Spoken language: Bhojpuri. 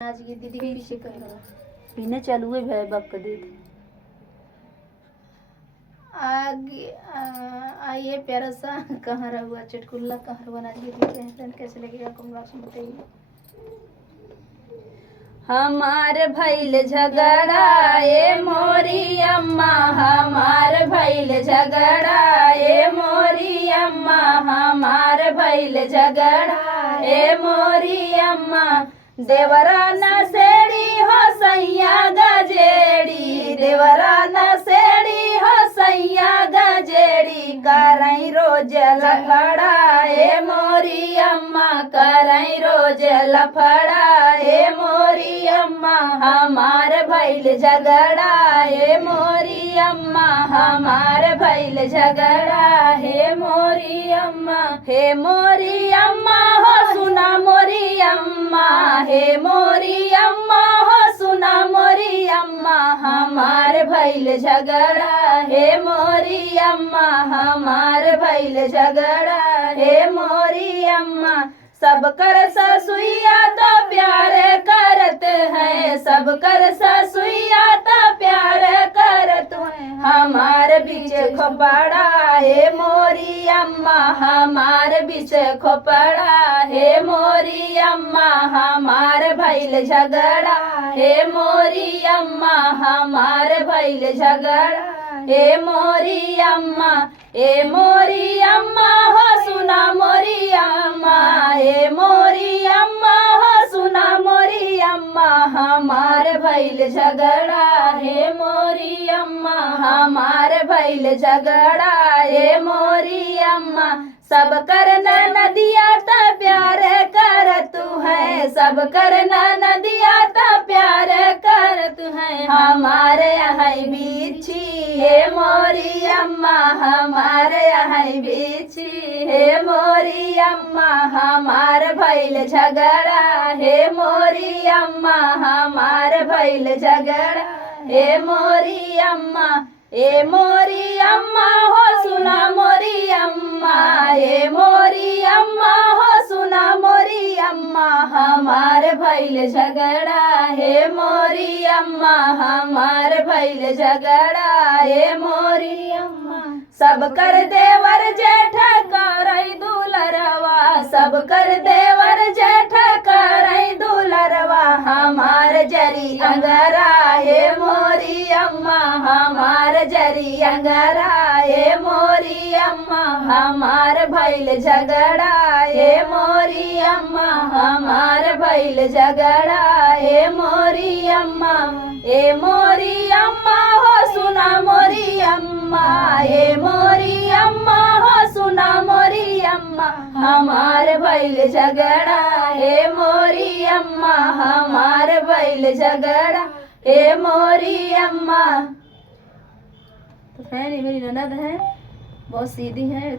आज की दीदी के पीछे कर लो पीने चालू है भाई बाप का दूध। आगे आइए प्यारा सा कहाँ रहा हुआ चुटकुल्ला कहाँ हुआ आज की दीदी फ्रेंड कैसे लगेगा कमेंट बॉक्स में बताइए। हमार भइल झगड़ा ए मोरी अम्मा, हमार भइल झगड़ा ए मोरी अम्मा, हमार भइल झगड़ा ए मोरी अम्मा। देवरा न सेड़ी हो सैया गजेड़ी, देवरा न सेड़ी हो सैया गजेड़ी। करई रोज लफड़ा ए मोरी अम्मा, करई रोज लफड़ा ए मोरी अम्मा। हमार भइल झगड़ा ए मोरी अम्मा, हमार भइल झगड़ा हे मोरी अम्मा। हे मोरी अम्मा हो सुना मोरी अम्मा, हे मोरी अम्मा हो सुना मोरी अम्मा। हमार भइल झगड़ा हे मोरी अम्मा, हमार भइल झगड़ा हे मोरी अम्मा। सब कर ससुइया तो प्यार करत है, सब कर ससुइया तो प्यार करत है। हमार बीच खोपड़ा हे मोरी अम्मा, हमार बीच खोपड़ा हे मोरी अम्मा। हमार भइल झगड़ा हे मोरी अम्मा, हमार भइल झगड़ा हे मोरी अम्मा। ए मोरी अम्मा हो सुना मोरी अम्मा, ए मोरी अम्मा हो सुना मोरी अम्मा। हमार भइल झगड़ा हे मोरी अम्मा, हमार भइल झगड़ा हे मोरी अम्मा। सब कर नदिया त प्यार कर तू है, सब कर नदिया त प्यार कर तू है। हमारे यहाँ बिछी हे मोरी अम्मा, हमारे यहाँ बिछी हे मोरी अम्मा। हमार भइल झगड़ा हे मोरी अम्मा, हमार भइल झगड़ा हे मोरी अम्मा। ए मोरी अम्मा हो सुना मोरी अम्मा, ए मोरी अम्मा हो सुना मोरी अम्मा। हमार भइल झगड़ा हे मोरी अम्मा, हमार भइल झगड़ा हे मोरी अम्मा। सब कर देवर जेठ करई दुलरवा, सब कर देवर जेठ करई दुलरवा। हमार जरी अंगरा हे मोरी अम्मा, हमार जरी अंगरा हे मोरी अम्मा। हमार भइल झगड़ा हे मोरी अम्मा, हमार भइल झगड़ा हे मोरी अम्मा। ए मोरी अम्मा हो सुना मोरी अम्मा, ए मोरी अम्मा हो सुना मोरी अम्मा। हमार भइल झगड़ा हे मोरी अम्मा, हमार भइल झगड़ा हे मोरी अम्मा। तो है नहीं मेरी ननद है बहुत सीधी है तो